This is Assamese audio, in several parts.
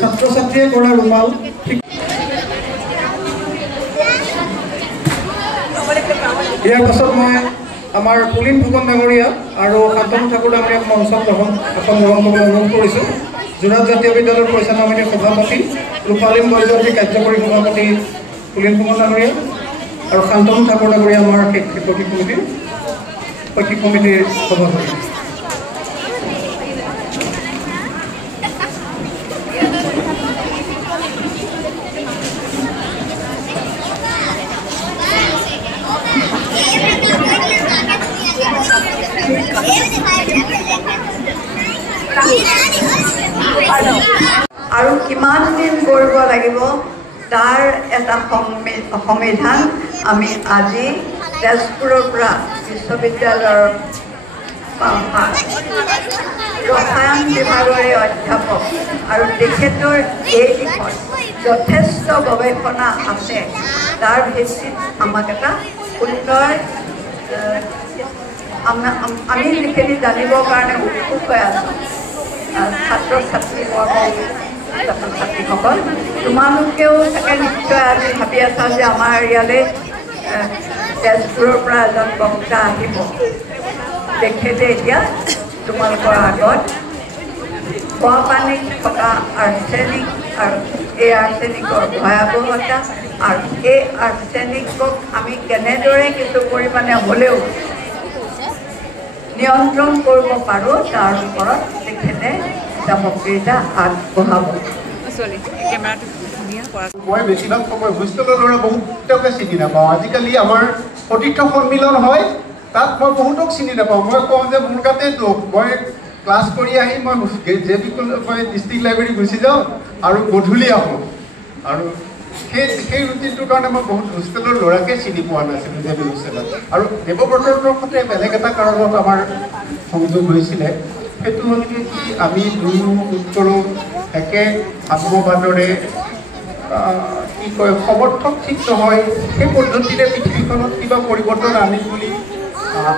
ছাত্ৰ ছাত্ৰীয়ে কৰা ৰুমাল ইয়াৰ পাছত মই আমাৰ পুলিন ফুকন ডাঙৰীয়া আৰু শান্তনু ঠাকুৰ ডাঙৰীয়াক মঞ্চত আসন গ্ৰহণ কৰিবলৈ অনুৰোধ কৰিছোঁ। যোৰহাট জাতীয় বিদ্যালয়ৰ পৰিচালনা সমিতিৰ সভাপতি, ৰূপালীম বয়জয়ন্তী কাৰ্যকৰী সভাপতি পুলিন ফুকন ডাঙৰীয়া আৰু শান্তনু ঠাকুৰ ডাঙৰীয়া আমাৰ শৈক্ষিক কমিটিৰ সভাপতি। আৰু কিমান দিন কৰিব লাগিব তাৰ এটা সংবিধান আমি আজি তেজপুৰৰ পৰা বিশ্ববিদ্যালয়ৰ ৰসায়ন বিভাগৰে অধ্যাপক আৰু তেখেতৰ এই দিশত যথেষ্ট গৱেষণা আছে। তাৰ ভিত্তিত আমাক এটা সুন্দৰ আমি যিখিনি জানিবৰ কাৰণে উৎসুক হৈ আছোঁ ছাত্ৰ ছাত্ৰীসকল, তোমালোকেও চাগে নিশ্চয় আজি ভাবি আছা যে আমাৰ ইয়ালৈ তেজপুৰৰ পৰা এজন বক্তা আহিব। তেখেতে এতিয়া তোমালোকৰ আগত খোৱা পানীত থকা আৰ্ছেনিক আৰু এই আৰ্ছেনিকৰ ভয়াৱহতা আৰু এই আৰ্ছেনিকক আমি কেনেদৰে কিছু পৰিমাণে হ'লেও নিয়ন্ত্ৰণ কৰিব পাৰোঁ তাৰ ওপৰত তেখেতে এটা বক্তৃতা আগবঢ়াব। মই বেছিভাগ সময় হোষ্টেলৰ ল'ৰা বহুতকে চিনি নাপাওঁ। আজিকালি আমাৰ সতীৰ্থ সন্মিলন হয়, তাত মই বহুতক চিনি নাপাওঁ। মই কওঁ যে মোৰ গাতে দুখ, মই ক্লাছ কৰি আহি মই ডিষ্ট্ৰিক্ট লাইব্ৰেৰী গুচি যাওঁ আৰু গধূলি আহোঁ। আৰু সেই ৰুটিনটোৰ কাৰণে মই বহুত হোষ্টেলৰ ল'ৰাকে চিনি পোৱা নাছিলোঁ জে বি হোষ্টেলত। আৰু দেৱব্ৰতৰ সৈতে বেলেগ এটা কাৰণত আমাৰ সংযোগ হৈছিলে, সেইটো হ'ল কি আমি দুয়ো উত্তৰো একে আত্মবাদৰে কি কয় সমৰ্থক ঠিক নহয়, সেই পদ্ধতিৰে পৃথিৱীখনত কিবা পৰিৱৰ্তন আনিম বুলি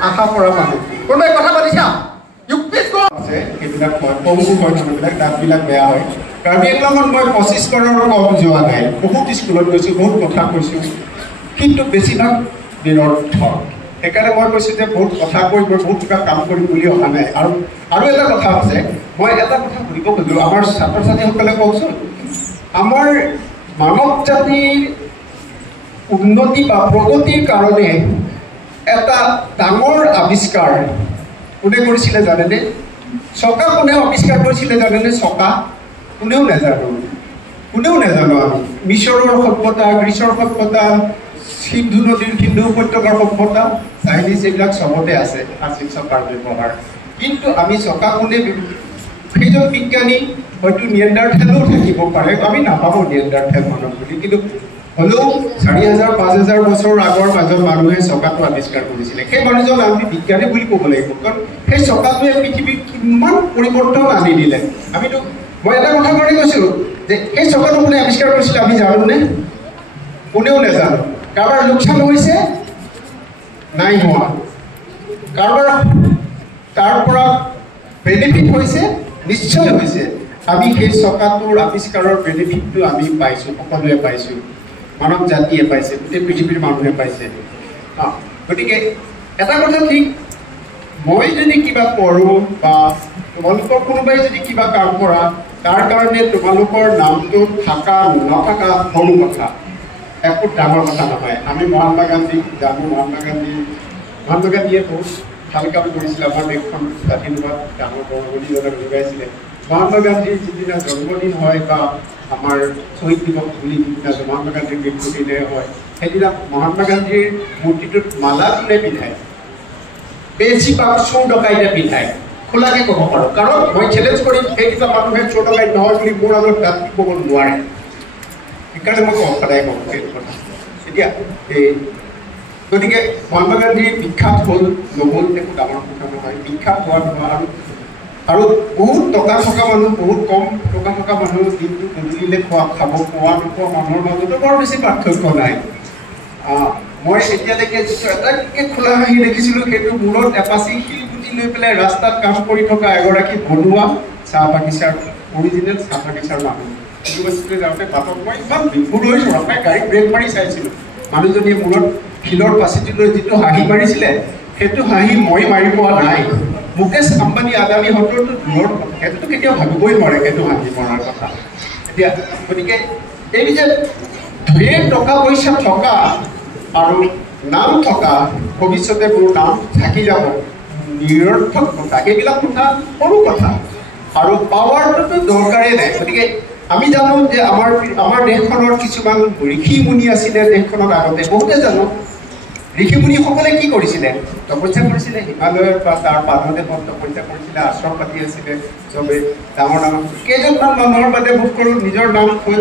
আশা কৰা মানুহ। কোনোবাই কথা পাতিছা আছে সেইবিলাক মানুহবিলাক দাঁতবিলাক বেয়া হয়। কাৰ্বি আংলঙত মই 25 কম যোৱা নাই, বহুত স্কুলত গৈছোঁ, বহুত কথা কৈছোঁ, কিন্তু বেছিভাগ নিৰৰ্থক। সেইকাৰণে মই কৈছোঁ যে বহুত কথা কৈ মই বহুত কিবা কাম কৰিম বুলি অহা নাই। আৰু এটা কথা আছে, মই এটা কথা সুধিব খুজিলোঁ, আমাৰ ছাত্ৰ ছাত্ৰীসকলে কওকচোন, আমাৰ মানৱ জাতিৰ উন্নতি বা প্ৰগতিৰ কাৰণে এটা ডাঙৰ আৱিষ্কাৰ কোনে কৰিছিলে জানেনে? চকা কোনে আৱিষ্কাৰ কৰিছিলে জানেনে? চকা কোনেও নাজানো আমি। মিছৰৰ সভ্যতা, গ্ৰীচৰ সভ্যতা, সিন্ধু নদীৰ সিন্ধু উপত্যকাৰ সভ্যতা, চাইনিজ এইবিলাক চবতে আছে আৰ্থিক চকাৰ ব্যৱহাৰ। কিন্তু আমি চকা কোনে, সেইজন বিজ্ঞানী হয়তো নিয়েণ্ডাৰথেলো থাকিব পাৰে, আমি নাপাবো নিয়েণ্ডাৰথেল মানুহ বুলি, কিন্তু হ'লেও 4000-5000 বছৰৰ আগৰ মাজৰ মানুহে চকাটো আৱিষ্কাৰ কৰিছিলে। সেই মানুহজন আমি বিজ্ঞানী বুলি ক'ব লাগিব, কাৰণ সেই চকাটোৱে পৃথিৱীত কিমান পৰিৱৰ্তন আনি দিলে। মই এটা কথা কৰি কৈছোঁ যে সেই চকাটো কোনে আৱিষ্কাৰ কৰিছিলে আমি জানোনে? কোনেও নাজানো। কাৰোবাৰ লোকচান হৈছে? নাই হোৱা। কাৰোবাৰ তাৰ পৰা বেনিফিট হৈছে? নিশ্চয় হৈছে। আমি সেই চকাটোৰ আৱিষ্কাৰৰ বেনিফিটটো আমি পাইছোঁ, সকলোৱে পাইছোঁ, মানৱ জাতিয়ে পাইছে, গোটেই পৃথিৱীৰ মানুহে পাইছে। গতিকে এটা কথা ঠিক, মই যদি কিবা কৰোঁ বা তোমালোকৰ কোনোবাই যদি কিবা কাম কৰা তাৰ কাৰণে তোমালোকৰ নামটো থকা নথকা সৰু কথা, একো ডাঙৰ কথা নহয়। আমি মহাত্মা গান্ধীক জানো। মহাত্মা গান্ধীয়ে বহুত ভাল কাম কৰিছিলে, আমাৰ দেশখন স্বাধীনতাত ডাঙৰ বৰঙণি যোগাইছিলে। মহাত্মা গান্ধীৰ যিদিনা জন্মদিন হয় বা আমাৰ শ্বহীদ দিৱস বুলি যিদিনা মহাত্মা গান্ধীৰ মৃত্যুদিনে হয়, সেইদিনা মহাত্মা গান্ধীৰ মূৰ্তিটোত মালা কোনে পিন্ধায়? বেছিভাগ চোৰ ডকাইতে পিন্ধায়। খোলাকৈ ক'ব পাৰোঁ, কাৰণ মই চেলেঞ্জ কৰিম সেইকেইটা মানুহে চোৰ ডকাইত নহয় বুলি মোৰ আগত তাত ক'ব নোৱাৰে। সেইকাৰণে মই সদায় কওঁ সেইটো কথা। এতিয়া গতিকে মহাত্মা গান্ধীৰ বিখ্যাত হ'ল নহ'ল একো ডাঙৰ কথা নহয়, বিখ্যাত হোৱা নহয়। আৰু বহুত টকা থকা মানুহ, বহুত কম টকা থকা মানুহ দিনটো গধূলিলে খাব পোৱা নোপোৱা মানুহৰ মাজতো বৰ বেছি পাৰ্থক্য নাই। মই এতিয়ালৈকে যিটো এটাকৈ খোলা হাঁহি দেখিছিলোঁ, সেইটো মূৰত এপাচি শিলগুটি লৈ পেলাই ৰাস্তাত কাম কৰি থকা এগৰাকী বনুৱা চাহ বাগিচাৰ অৰিজিনেল চাহ বাগিচাৰ মানুহ। ইউনিভাৰ্চিটিলৈ যাওঁতে বাটত মই ইমান বিভুৰ হৈছোঁ, আপোনাৰ গাড়ী ব্ৰেক মাৰি চাইছিলোঁ। মানুহজনীয়ে মূৰত শিলৰ পাচিটো লৈ যিটো হাঁহি মাৰিছিলে, সেইটো হাঁহি মই মাৰি পোৱা নাই। মুকেশ আম্বানী আদানীহঁতৰতো দূৰৰ কথা, সেইটোতো কেতিয়াও ভাবিবই নোৱাৰে সেইটো হাঁহি মৰাৰ কথা। এতিয়া গতিকে এই যে ধেৰ টকা পইচা থকা আৰু নাম থকা, ভৱিষ্যতে মোৰ নাম থাকি যাব, নিৰৰ্থক কথা, সেইবিলাক কথা সৰু কথা। আৰু পাৱাৰটোতো দৰকাৰেই নাই। গতিকে আমি জানো যে আমাৰ দেশখনৰ কিছুমান ঋষি মুনি আছিলে দেশখনত আগতে, বহুতে জানো। ঋষি মুনিসকলে কি কৰিছিলে? তপস্যা কৰিছিলে, হিমালয়ৰ পৰা তাৰ পাদদেশত তপস্যা কৰিছিলে, আশ্ৰম পাতি আছিলে চবেই ডাঙৰ ডাঙৰ। কেইজনমান মানুহৰ বাদে ভোট কৰোঁ নিজৰ নাম থৈ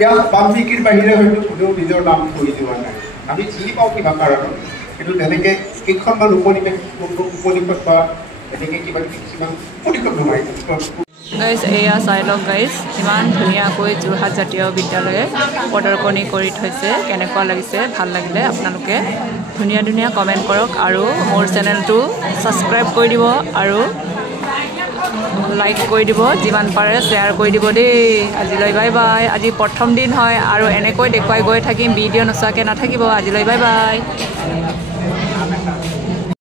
ব্যাস বাল্মীকিৰ বাহিৰে হয়তো কোনেও নিজৰ নাম থৈ যোৱা নাই। আমি চিনি পাওঁ কিবা কাৰণত, কিন্তু তেনেকৈ কেইখনমান উপনিষদ বা এনেকৈ কিবা কিছুমান উপনিষদ নহয়। গাইজ এয়া চাই লওক গাইজ, ইমান ধুনীয়াকৈ যোৰহাট জাতীয় বিদ্যালয়ে প্ৰদৰ্শনী কৰি থৈছে। কেনেকুৱা লাগিছে? ভাল লাগিলে আপোনালোকে ধুনীয়া ধুনীয়া কমেণ্ট কৰক আৰু মোৰ চেনেলটো ছাবস্ক্ৰাইব কৰি দিব আৰু লাইক কৰি দিব, যিমান পাৰে শ্বেয়াৰ কৰি দিব দেই। আজিলৈ বাই বাই। আজি প্ৰথম দিন হয় আৰু এনেকৈ দেখুৱাই গৈ থাকিম, ভিডিঅ' নোচোৱাকৈ নাথাকিব। আজিলৈ বাই বাই।